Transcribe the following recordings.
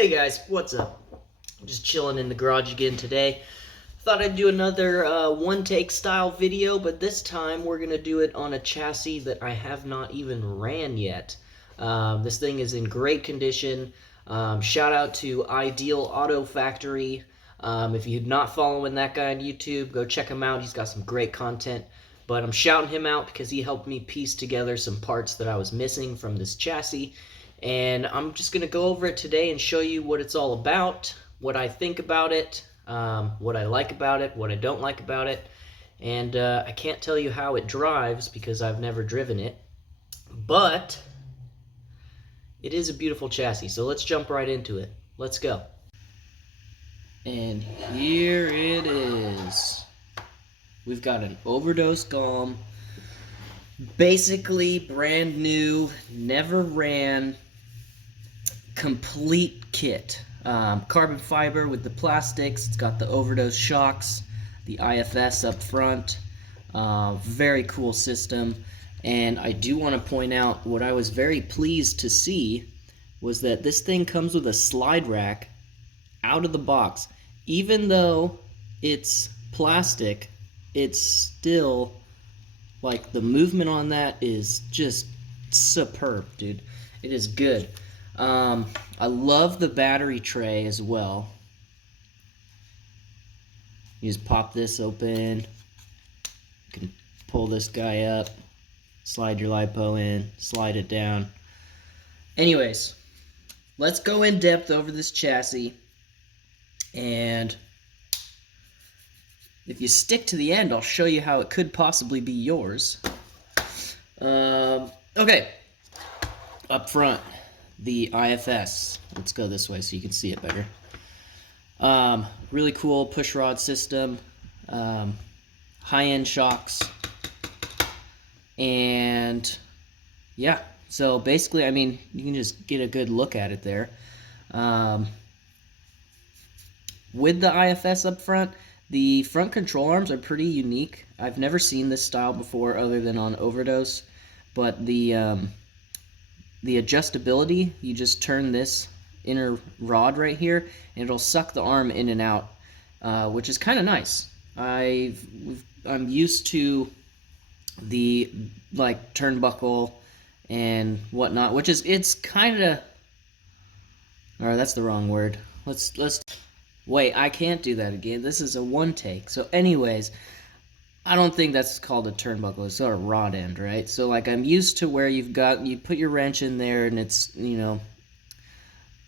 Hey guys, what's up? Just chilling in the garage again today. Thought I'd do another one-take style video, but this time we're going to do it on a chassis that I have not even ran yet. This thing is in great condition. Shout out to Ideal Auto Factory. If you're not following that guy on YouTube, go check him out. He's got some great content. But I'm shouting him out because he helped me piece together some parts that I was missing from this chassis. And I'm just going to go over it today and show you what it's all about, what I think about it, what I like about it, what I don't like about it. And I can't tell you how it drives because I've never driven it. But it is a beautiful chassis, so let's jump right into it. Let's go. And here it is. We've got an Overdose Galm, basically brand new, never ran, complete kit. Carbon fiber with the plastics. It's got the Overdose shocks, the IFS up front. Very cool system. And I do want to point out what I was very pleased to see was that this thing comes with a slide rack out of the box. Even though it's plastic, it's still, like, the movement on that is just superb, dude. It is good. I love the battery tray as well. You just pop this open. You can pull this guy up, slide your LiPo in, slide it down. Anyways, let's go in depth over this chassis. And if you stick to the end, I'll show you how it could possibly be yours. Okay, up front, the IFS. Let's go this way so you can see it better. Really cool push rod system, high-end shocks, and yeah, so basically, I mean, you can just get a good look at it there. With the IFS up front, the front control arms are pretty unique. I've never seen this style before other than on Overdose, but the adjustability, you just turn this inner rod right here, and it'll suck the arm in and out, which is kind of nice. I'm used to the, like, turnbuckle and whatnot, which is, it's kind of, or that's the wrong word. Let's wait, I can't do that again. This is a one take. So anyways, I don't think that's called a turnbuckle. It's sort of rod end, right? So, like, I'm used to where you put your wrench in there and it's, you know,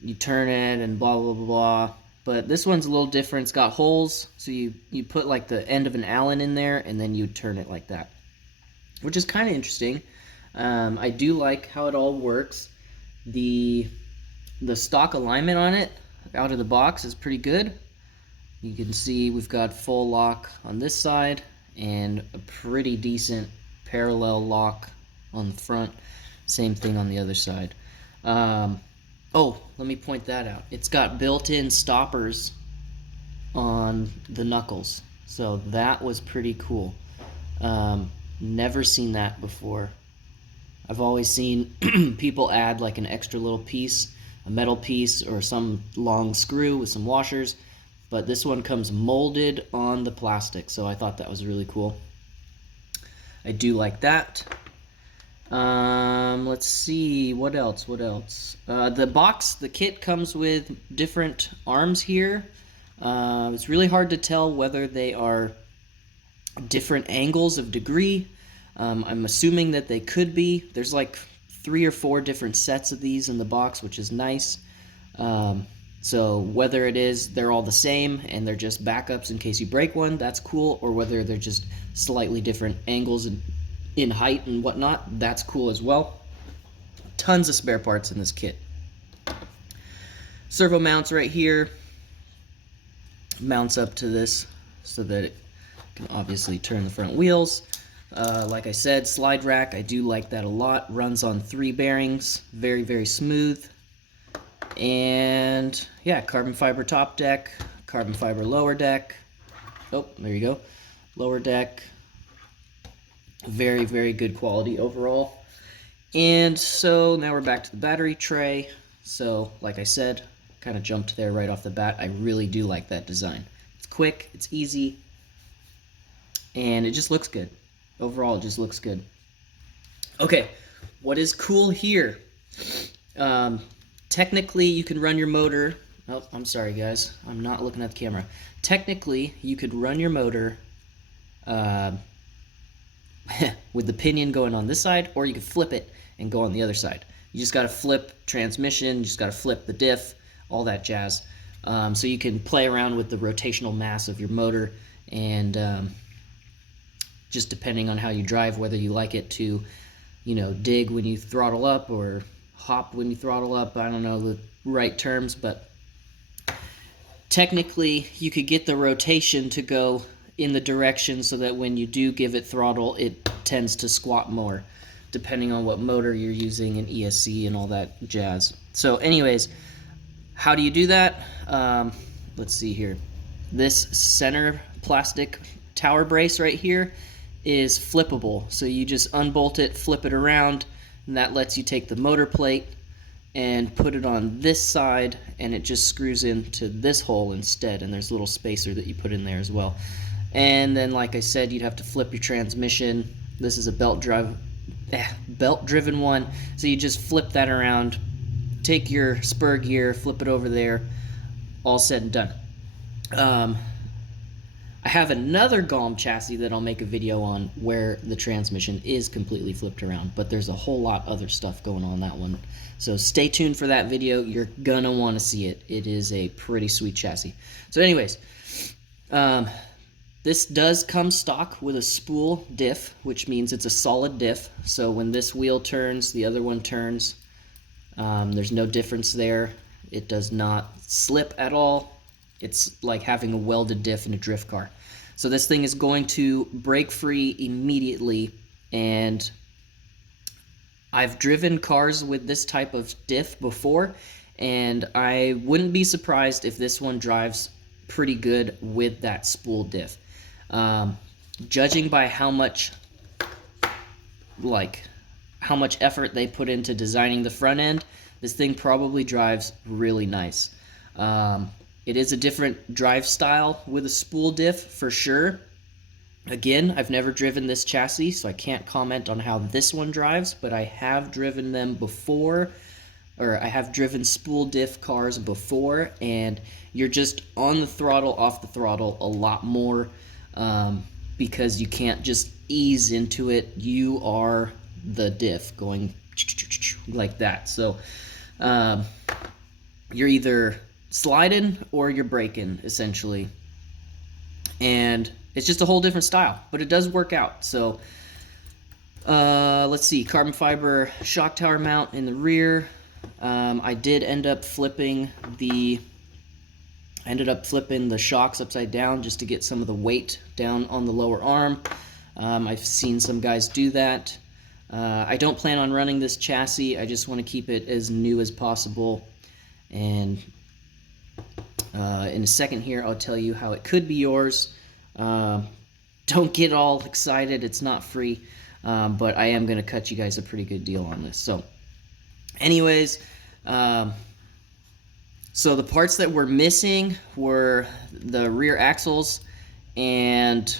you turn it and blah, blah, blah, blah. But this one's a little different. It's got holes, so you put, like, the end of an Allen in there and then you turn it like that, which is kind of interesting. I do like how it all works. The stock alignment on it out of the box is pretty good. You can see we've got full lock on this side and a pretty decent parallel lock on the front. Same thing on the other side. Oh, let me point that out. It's got built-in stoppers on the knuckles, so that was pretty cool. Never seen that before. I've always seen people add, like, an extra little piece, a metal piece, or some long screw with some washers, but this one comes molded on the plastic, so I thought that was really cool. I do like that. Let's see, what else? The kit comes with different arms here. It's really hard to tell whether they are different angles of degree. I'm assuming that they could be. There's like 3 or 4 different sets of these in the box, which is nice. So whether it is they're all the same and they're just backups in case you break one, that's cool, or whether they're just slightly different angles in height and whatnot, that's cool as well. Tons of spare parts in this kit. Servo mounts right here. Mounts up to this so that it can obviously turn the front wheels. Like I said, slide rack, I do like that a lot. Runs on 3 bearings, very, very smooth. And yeah, carbon fiber top deck, carbon fiber lower deck. Oh, there you go. Lower deck. Very, very good quality overall. And so now we're back to the battery tray. So, like I said, kind of jumped there right off the bat. I really do like that design. It's quick, it's easy, and it just looks good. Overall, it just looks good. Okay, what is cool here? Technically, you can run your motor. Oh, I'm sorry, guys. I'm not looking at the camera. Technically, you could run your motor with the pinion going on this side, or you could flip it and go on the other side. You just got to flip transmission, you just got to flip the diff, all that jazz. So you can play around with the rotational mass of your motor, and just depending on how you drive, whether you like it to, you know, dig when you throttle up or hop when you throttle up. I don't know the right terms, but technically you could get the rotation to go in the direction so that when you do give it throttle, it tends to squat more, depending on what motor you're using and ESC and all that jazz. So anyways, how do you do that? Let's see here. This center plastic tower brace right here is flippable. So you just unbolt it, flip it around, and that lets you take the motor plate and put it on this side, and it just screws into this hole instead, and there's a little spacer that you put in there as well. And then, like I said, you'd have to flip your transmission. This is a belt-driven one, so you just flip that around, take your spur gear, flip it over there, all said and done. I have another Galm chassis that I'll make a video on where the transmission is completely flipped around, but there's a whole lot other stuff going on that one. So stay tuned for that video. You're gonna want to see it. It is a pretty sweet chassis. So anyways, this does come stock with a spool diff, which means it's a solid diff. So when this wheel turns, the other one turns. There's no difference there. It does not slip at all. It's like having a welded diff in a drift car. So this thing is going to break free immediately, and I've driven cars with this type of diff before, and I wouldn't be surprised if this one drives pretty good with that spool diff. Judging by how much effort they put into designing the front end, this thing probably drives really nice. It is a different drive style with a spool diff for sure. Again, I've never driven this chassis, so I can't comment on how this one drives, but I have driven them before, or I have driven spool diff cars before, and you're just on the throttle, off the throttle a lot more, because you can't just ease into it. You are the diff going like that. So you're either sliding or you're braking, essentially, and it's just a whole different style, but it does work out. So let's see, carbon fiber shock tower mount in the rear. I did end up flipping the shocks upside down just to get some of the weight down on the lower arm. I've seen some guys do that. I don't plan on running this chassis. I just want to keep it as new as possible, and in a second here, I'll tell you how it could be yours. Don't get all excited. It's not free, but I am going to cut you guys a pretty good deal on this. So anyways, so the parts that were missing were the rear axles, and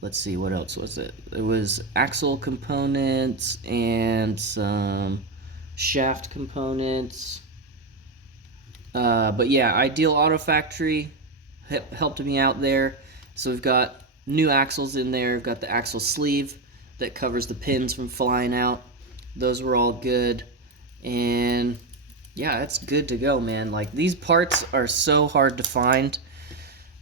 let's see, what else was it? It was axle components and some shaft components. But yeah, Ideal Auto Factory helped me out there. So we've got new axles in there. We've got the axle sleeve that covers the pins from flying out. Those were all good. And yeah, it's good to go, man. Like, these parts are so hard to find.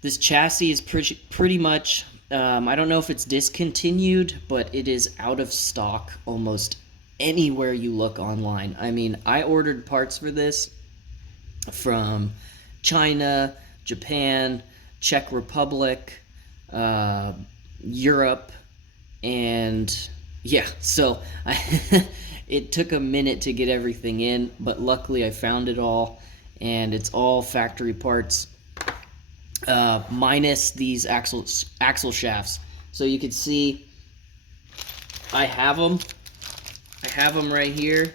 This chassis is pretty much, I don't know if it's discontinued, but it is out of stock almost anywhere you look online. I mean, I ordered parts for this from China, Japan, Czech Republic, Europe, and yeah, so it took a minute to get everything in, but luckily I found it all, and it's all factory parts, minus these axle shafts. So you can see I have them right here.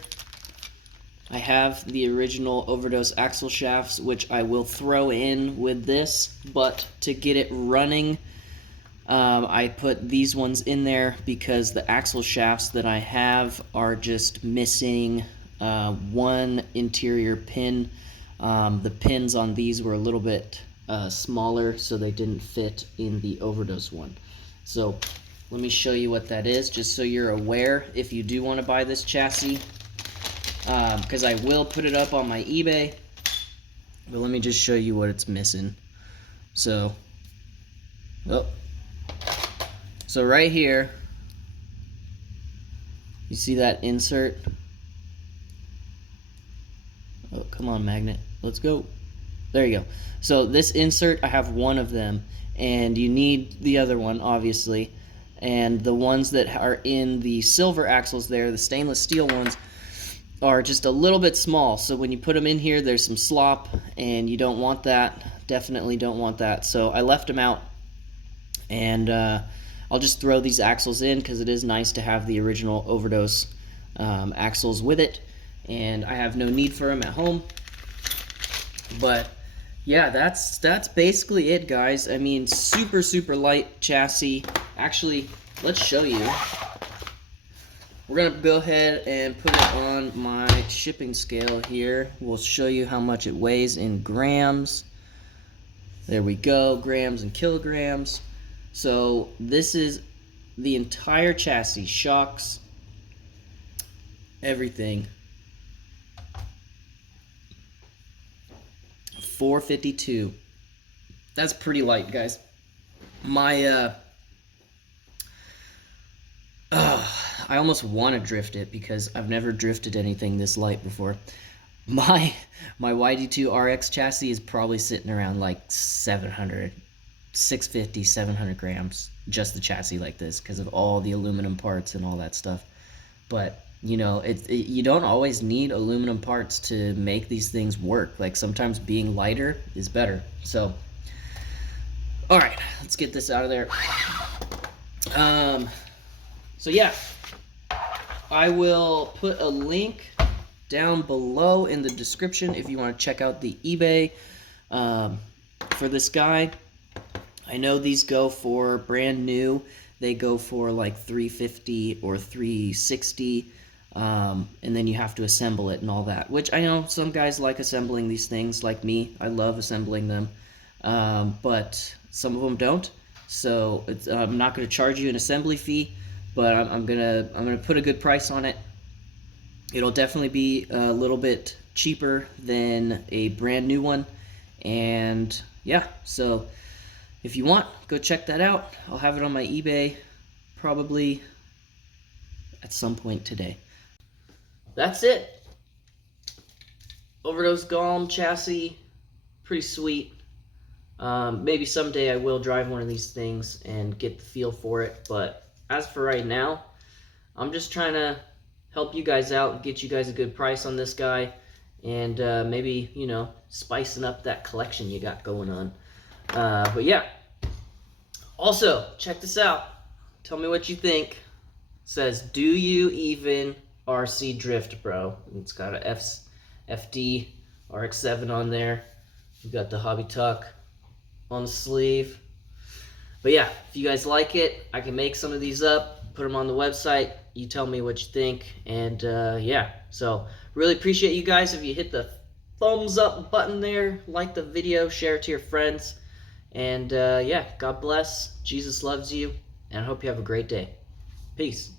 I have the original Overdose axle shafts, which I will throw in with this, but to get it running, I put these ones in there because the axle shafts that I have are just missing one interior pin. The pins on these were a little bit smaller, so they didn't fit in the Overdose one. So let me show you what that is, just so you're aware if you do want to buy this chassis, because I will put it up on my eBay, but let me just show you what it's missing. So, so right here, you see that insert? Oh, come on, magnet. Let's go. There you go. So this insert, I have one of them, and you need the other one, obviously. And the ones that are in the silver axles there, the stainless steel ones, are just a little bit small. So when you put them in here, there's some slop, and you don't want that. Definitely don't want that. So I left them out, and I'll just throw these axles in because it is nice to have the original Overdose axles with it, and I have no need for them at home. But yeah, that's basically it, guys. I mean, super light chassis. Actually, let's show you. We're gonna go ahead and put it on my shipping scale here. We'll show you how much it weighs in grams. There we go, grams and kilograms. So this is the entire chassis, shocks, everything. 452. That's pretty light, guys. My I almost want to drift it because I've never drifted anything this light before. My YD2 RX chassis is probably sitting around like 650, 700 grams, just the chassis like this, because of all the aluminum parts and all that stuff. But you know, you don't always need aluminum parts to make these things work. Like, sometimes being lighter is better. So, all right, let's get this out of there. So yeah, I will put a link down below in the description if you want to check out the eBay for this guy. I know these go for brand new. They go for like $350 or $360. And then you have to assemble it and all that, which I know some guys like assembling these things, like me. I love assembling them, but some of them don't. So I'm not going to charge you an assembly fee, but I'm gonna put a good price on it. It'll definitely be a little bit cheaper than a brand new one, and yeah. So if you want, go check that out. I'll have it on my eBay probably at some point today. That's it. Overdose Galm chassis, pretty sweet. Maybe someday I will drive one of these things and get the feel for it, but as for right now, I'm just trying to help you guys out, get you guys a good price on this guy, and maybe, you know, spicing up that collection you got going on. But yeah. Also, check this out. Tell me what you think. It says, do you even RC drift, bro? It's got a FD RX-7 on there. You got the Hobby Talk on the sleeve. But yeah, if you guys like it, I can make some of these up, put them on the website. You tell me what you think, and yeah. So really appreciate you guys if you hit the thumbs up button there, like the video, share it to your friends, and yeah, God bless. Jesus loves you, and I hope you have a great day. Peace.